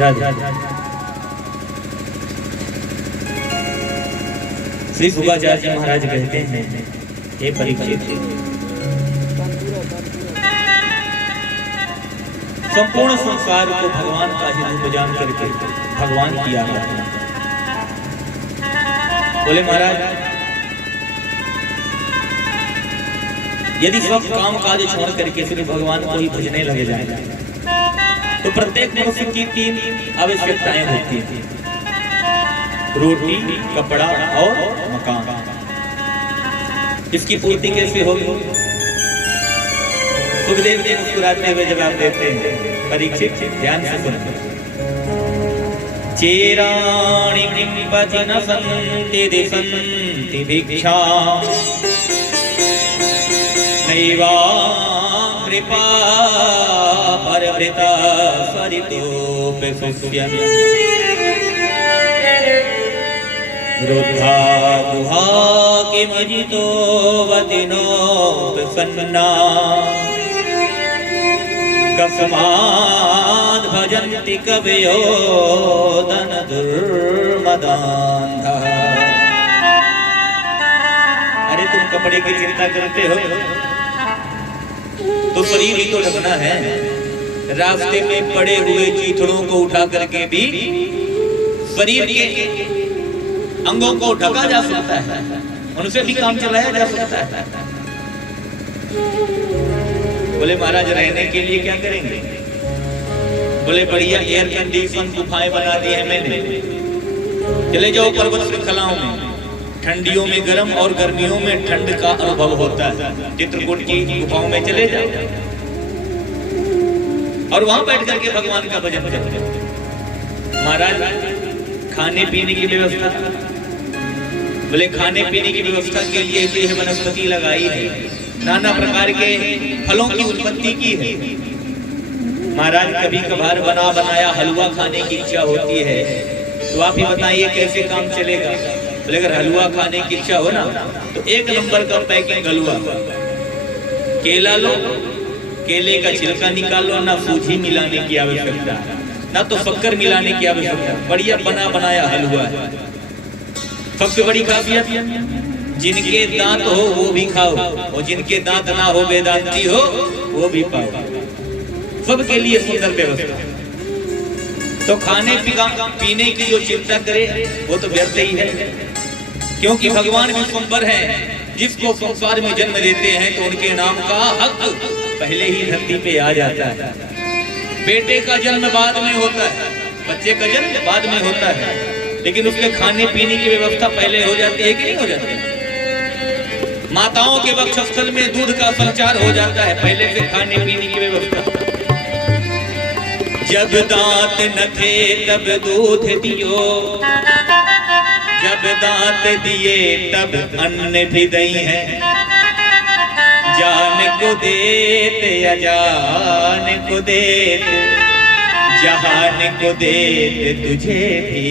राधे। श्री भुगाचार्य महाराज कहते हैं, हे परीक्षित, संपूर्ण संसार को भगवान का ही रूप जान करके भगवान की आराधना। बोले महाराज, यदि सब काम काज छोड़ करके सिर्फ भगवान को ही भजने लगे जाए तो प्रत्येक मनुष्य की 3 आवश्यकताएं होती हैं, रोटी, कपड़ा और मकान। इसकी पूर्ति कैसे होगी? सुखदेव जी मुस्कुराते हुए जवाब देते हैं, परीक्षित ध्यान से सुनो। चेराणि किंपति न सन्ति दिशन्ति भिक्षा नैवा कृपा परवृता सरितोपि सुष्यमि रुद्धा गुहा किमजितो वतिनोपि सन्ना कस्माद् भजन्ति कवयो दन दुर्मदान्धः। अरे तुम कपड़े की चिंता करते हो तो शरीर ही तो ढकना है। रास्ते में पड़े हुए चीथड़ों को उठा करके भी शरीर के अंगों को ढका जा सकता है, उनसे भी काम चलाया जा सकता है। बोले महाराज, रहने के लिए क्या करेंगे? बोले बढ़िया एयर कंडीशन गुफाएं बना दी है मैंने। चले जाओ पर्वत श्रृंखलाओं में, ठंडियों में गर्म और गर्मियों में ठंड का अनुभव होता है। चित्रकूट की गुफाओं में चले जाओ और वहां बैठ करके भगवान का भजन करो। महाराज, खाने पीने की व्यवस्था? बोले खाने पीने की व्यवस्था के लिए यह वनस्पति लगाई है, नाना प्रकार के फलों की उत्पत्ति की है। महाराज, कभी कभार बना बनाया हलवा खाने की इच्छा होती है, तो आप ही बताइए कैसे काम चलेगा? बोले अगर हलवा खाने की इच्छा हो ना तो 1 नंबर का पैकिंग हलवा। केला लो, केले का छिलका निकालो, ना सूजी मिलाने की आवश्यकता, ना तो शक्कर मिलाने की आवश्यकता, बढ़िया बना बनाया हलवा है। सबसे बड़ी खासियत, जिनके दांत हो वो भी खाओ और जिनके दांत ना हो, वेदांती हो, वो भी पाओ। सबके लिए सुंदर व्यवस्था। तो खाने पीने की जो चिंता करे वो तो व्यर्थ ही है, क्योंकि भगवान विश्वम्भर है। जिसको संसार में जन्म देते हैं तो उनके नाम का हक पहले ही धरती पे आ जाता है। बेटे का जन्म बाद में होता है, बच्चे का जन्म बाद में होता है, लेकिन उसके खाने पीने की व्यवस्था पहले हो जाती है कि नहीं हो जाती? माताओं के वक्षस्थल में दूध का संचार हो जाता है, पहले से खाने पीने की व्यवस्था। जब दांत न थे तब दूध दियो, जब दांत दिए तब अन्न भी दई है। जान को देते अजान को देते, जहान को देते तुझे भी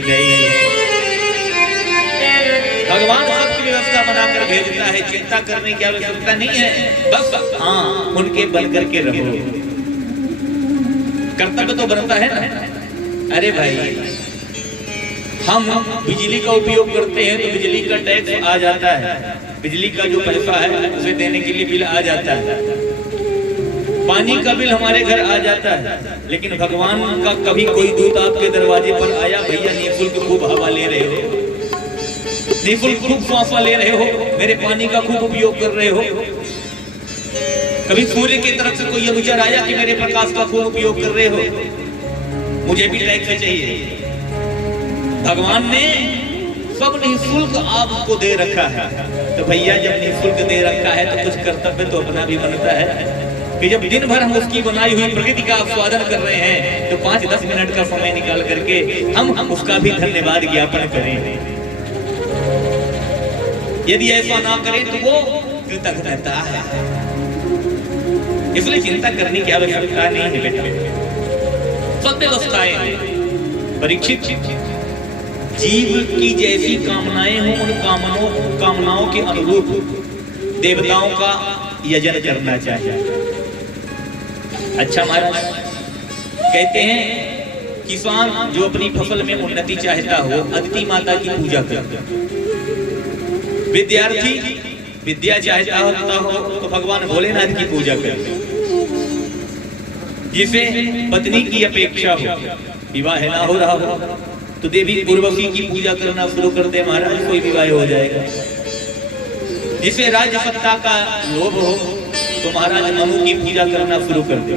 दई है। भगवान सबकी व्यवस्था बनाकर भेजता है, चिंता करने की आवश्यकता नहीं है। बस हाँ, उनके बन करके रहो। कर्तव्य तो बनता है ना। अरे भाई, हम बिजली का उपयोग करते हैं तो बिजली का टैक्स आ जाता है, बिजली का जो पैसा है उसे देने के लिए बिल आ जाता है, पानी का बिल हमारे घर आ जाता है। लेकिन भगवान का कभी कोई दूत आपके दरवाजे पर आया, भैया निःशुल्क खूब हवा ले रहे हो, निःशुल्क खूब श्वास ले रहे हो, मेरे पानी का खूब उपयोग कर रहे हो। कभी सूर्य की तरफ से कोई विचार आया कि मेरे प्रकाश का खूब उपयोग कर रहे हो, मुझे भी टैक्स चाहिए। भगवान ने सब निःशुल्क आपको दे रखा है, तो भैया जब निःशुल्क दे रखा है तो कुछ कर्तव्य तो अपना भी बनता है कि जब दिन भर हम उसकी बनाई हुई प्रकृति का आस्वादन कर रहे हैं तो 5-10 मिनट का समय निकाल करके हम उसका भी धन्यवाद ज्ञापन करें। यदि ऐसा ना करें तो वो कृतज्ञता है। इसलिए चिंता करने की आवश्यकता नहीं है बेटा। सब व्यवस्थाएं परीक्षित, जीव की जैसी कामनाएं हो उन कामनाओं के अनुरूप देवताओं का यजन करना चाहिए। अच्छा महाराज कहते हैं किसान जो अपनी फसल में उन्नति चाहता हो अदिति माता की पूजा करता है। विद्यार्थी विद्या चाहता होता हो तो भगवान भोलेनाथ की पूजा करते। जिसे पत्नी की अपेक्षा हो, विवाह ना हो रहा हो तो देवी उर्वशी की पूजा करना शुरू कर दे, महाराज कोई विवाह हो जाएगा। जिसे राज्य सत्ता का लोभ हो तो महाराज मनु की पूजा करना शुरू कर दे।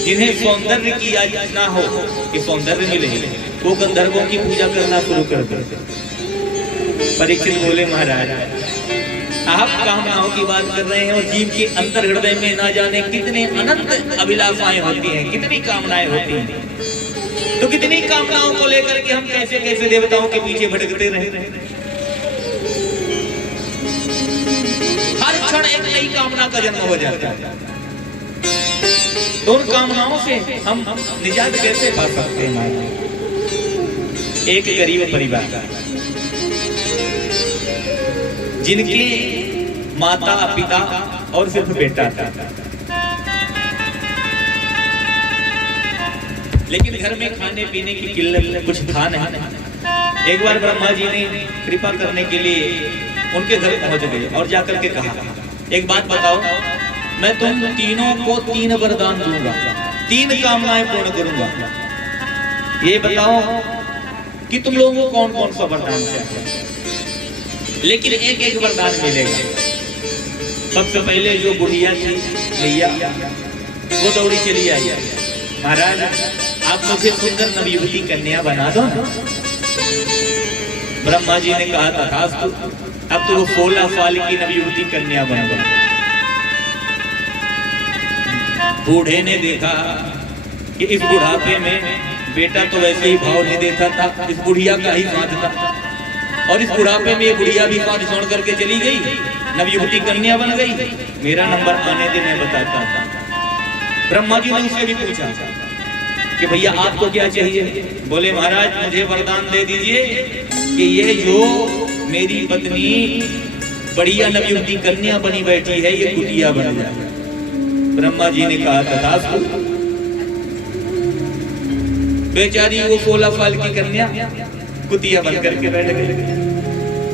जिन्हें सौंदर्य की याचना हो कि सौंदर्य मिले वो गंधर्वों की पूजा करना शुरू कर दे। परीक्षित बोले महाराज आप कामनाओं की बात कर रहे हैं और जीव के अंतर हृदय में ना जाने कितने अनंत अभिलाषाएं होती हैं, कितनी कामनाएं होती हैं। तो कितनी कामनाओं को लेकर के हम कैसे कैसे देवताओं के पीछे भटकते रहे। हर क्षण एक नई कामना का जन्म हो जाता है। तो उन कामनाओं से हम निजात कैसे पा सकते हैं। एक गरीब परिवार जिनके माता पिता और सिर्फ बेटा था, लेकिन घर में खाने पीने की किल्लत कुछ था नहीं। एक बार ब्रह्मा जी ने कृपा करने के लिए उनके घर पहुंच गए और जाकर के कहा एक बात बताओ, मैं तुम तीनों को 3 वरदान दूंगा, 3 कामनाएं पूर्ण करूंगा। ये बताओ कि तुम लोगों को कौन कौन सा वरदान चाहिए, लेकिन एक एक वरदान मिलेगा। सबसे पहले जो बुढ़िया थी मैया वो दौड़ी चली आई, महाराज आप मुझे सुंदर नवयुवती कन्या बना दो। ब्रह्मा जी ने कहा था अब तो वो 16 साल की नवयुवती कन्या बन गई। बूढ़े ने देखा कि इस बुढ़ापे में बेटा तो वैसे ही भाव नहीं देता था, इस बुढ़िया का ही साथ था, और इस बुढ़ापे में ये बुढ़िया भी साथ छोड़ करके चली गई, नवयुवती कन्या बन गई। मेरा नंबर आने दे मैं बताता था। ब्रह्मा जी ने उससे भी पूछा कि भैया आपको क्या चाहिए। बोले महाराज मुझे वरदान दे दीजिए कि ये जो मेरी पत्नी बढ़िया नवयुवती कन्या बनी बैठी है ये कुटिया बन जाए। ब्रह्मा जी ने कहा तथास्तु। बेचारी वो 16 साल की कन्या कुतिया बन करके बैठ गई।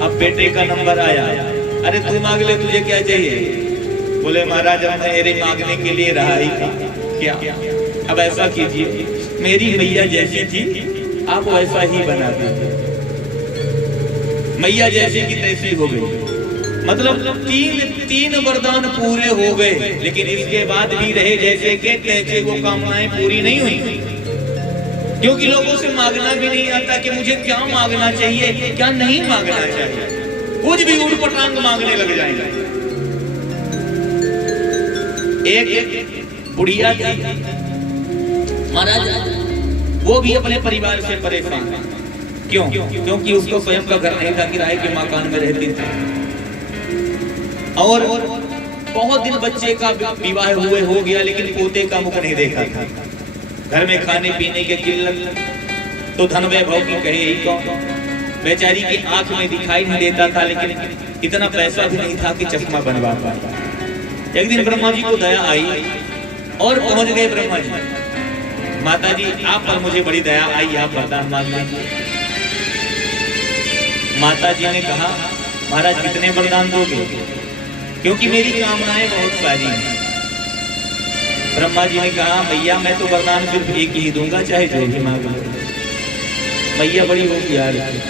अब बेटे का नंबर आया, अरे तू मांग ले तुझे क्या चाहिए। बोले महाराज मेरे मांगने के लिए रहा ही था क्या। अब ऐसा कीजिए मेरी मैया जैसी थी आप वैसा ही बना दीजिए। मैया जैसी की तैसी हो गई। मतलब तीन वरदान पूरे हो गए, लेकिन इसके बाद भी रहे जैसे के तैसे। वो कामनाएं पूरी नहीं हुई क्योंकि लोगों से मांगना भी नहीं आता कि मुझे क्या मांगना चाहिए क्या नहीं मांगना चाहिए। कुछ भी उठपटांग मांगने लग जाएंगे। एक बुढ़िया थी महाराज, वो भी अपने परिवार से परेशान। क्यों? क्योंकि उसको स्वयं का घर नहीं था, किराए के मकान में रहती थी और बहुत दिन बच्चे का विवाह हुए हो गया, लेकिन पोते का मुख नहीं देखा था। घर में खाने पीने के किल्लत तो धन वैभव की कहे ही कौन। बेचारी की आंख में दिखाई नहीं देता था, लेकिन इतना पैसा भी नहीं था कि चश्मा बनवा पाता। एक दिन ब्रह्मा जी को दया आई और पहुंच गए ब्रह्मा जी। माता जी आप पर मुझे बड़ी दया आई, आप वरदान मांग लीजिए। माता जी ने कहा महाराज कितने वरदान दोगे, क्योंकि मेरी कामनाएं बहुत सारी हैं। ब्रह्मा जी ने कहा भैया मैं तो वरदान सिर्फ एक ही दूंगा, चाहे जो भी मांग लो। मैया बड़ी होशियार थी,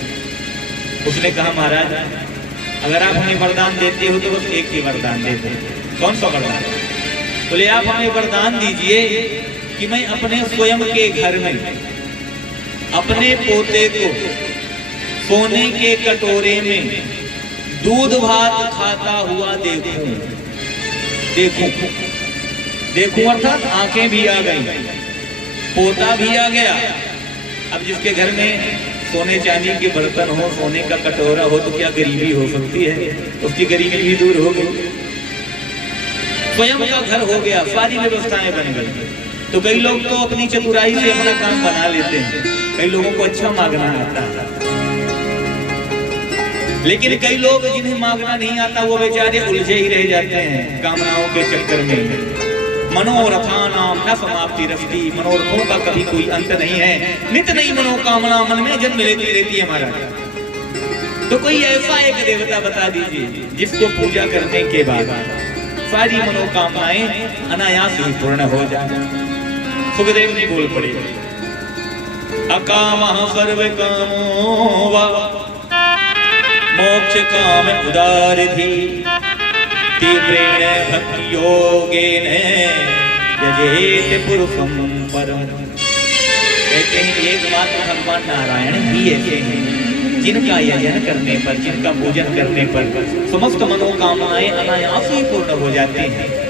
उसने कहा महाराज अगर आप हमें वरदान देते हो तो बस एक ही वरदान देते। कौन सा वरदान? बोले आप हमें वरदान दीजिए कि मैं अपने स्वयं के घर में अपने पोते को सोने के कटोरे में दूध भात खाता हुआ देखूं। देखूं देखूं अर्थात आंखें भी आ गई, पोता भी आ गया। अब जिसके घर में सोने चांदी के बर्तन हो, सोने का कटोरा हो, तो क्या गरीबी हो सकती है, उसकी गरीबी भी दूर हो गई। स्वयं का घर हो गया, सारी व्यवस्थाएं बन गई। तो कई लोग तो अपनी चतुराई से अपना काम बना लेते हैं, कई लोगों को अच्छा मांगना आता है, लेकिन कई लोग जिन्हें मांगना नहीं आता वो बेचारे उलझे ही रह जाते हैं कामनाओं के चक्कर में। मनोरथानाम न समाप्ति रस्ती, मनोरथों का कभी कोई अंत नहीं है, नित नई मनोकामना मन में जन्म लेती रहती है महाराज। तो कोई ऐसा एक देवता बता दीजिए जिसको पूजा करने के बाद सारी मनोकामनाएं अनायास ही पूर्ण हो जाए। सुखदेव जी बोल पड़े, अकामः सर्व कामो वा मोक्ष काम उदारिधि, तीव्रेण भक्ति योगेन यजेत पुरुषं परम। कहते हैं एकमात्र भगवान नारायण ही ऐसे हैं जिनका यजन करने पर, जिनका पूजन करने पर समस्त मनोकामनाएं अनायास ही पूर्ण हो जाती हैं।